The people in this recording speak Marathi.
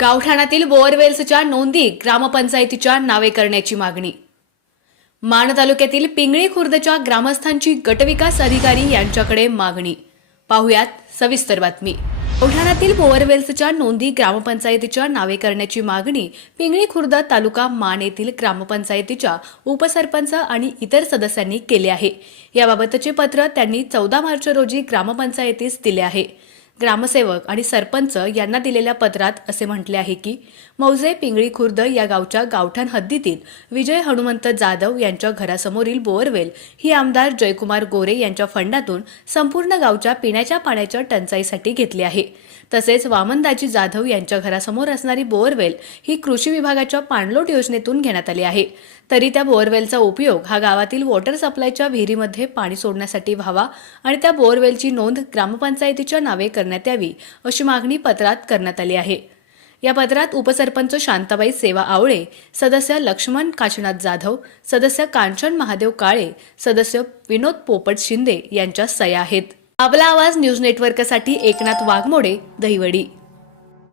गावठाणातील बोअरवेल्सच्या नोंदी ग्रामपंचायतीच्या नावे करण्याची मागणी. माण तालुक्यातील पिंगळी खुर्दच्या ग्रामस्थांची गटविकास अधिकारी यांच्याकडे मागणी. पाहुयात सविस्तर बातमी. औठाणातील बोअरवेल्सच्या नोंदी ग्रामपंचायतीच्या नावे करण्याची मागणी पिंगळी खुर्द तालुका मान येथील ग्रामपंचायतीच्या उपसरपंच आणि इतर सदस्यांनी केले आहे. याबाबतचे पत्र त्यांनी चौदा मार्च रोजी ग्रामपंचायतीस दिले आहे. ग्रामसेवक आणि सरपंच यांना दिलेल्या पत्रात असे म्हटले आहे की मौजे पिंगळी खुर्द या गावच्या गावठाण हद्दीतील विजय हनुमंत जाधव यांच्या घरासमोरील बोअरवेल ही आमदार जयकुमार गोरे यांच्या फंडातून संपूर्ण गावच्या पिण्याच्या पाण्याच्या टंचाईसाठी घेतली आहे. तसेच वामनदाजी जाधव यांच्या घरासमोर असणारी बोअरवेल ही कृषी विभागाच्या पाणलोट योजनेतून घेण्यात आली आहे. तरी त्या बोअरवेलचा उपयोग हा गावातील वॉटर सप्लायच्या विहिरीमध्ये पाणी सोडण्यासाठी व्हावा आणि त्या बोअरवेलची नोंद ग्रामपंचायतीच्या नावे करण्यात यावी अशी मागणी पत्रात करण्यात आली आहे. या पत्रात उपसरपंच शांताबाई सेवा आवळे सदस्य लक्ष्मण काशीनाथ जाधव सदस्य कांचन महादेव काळे सदस्य विनोद पोपट शिंदे यांच्या सया आहेत. आपला आवाज न्यूज नेटवर्कसाठी एकनाथ वाघमोडे दहिवडी.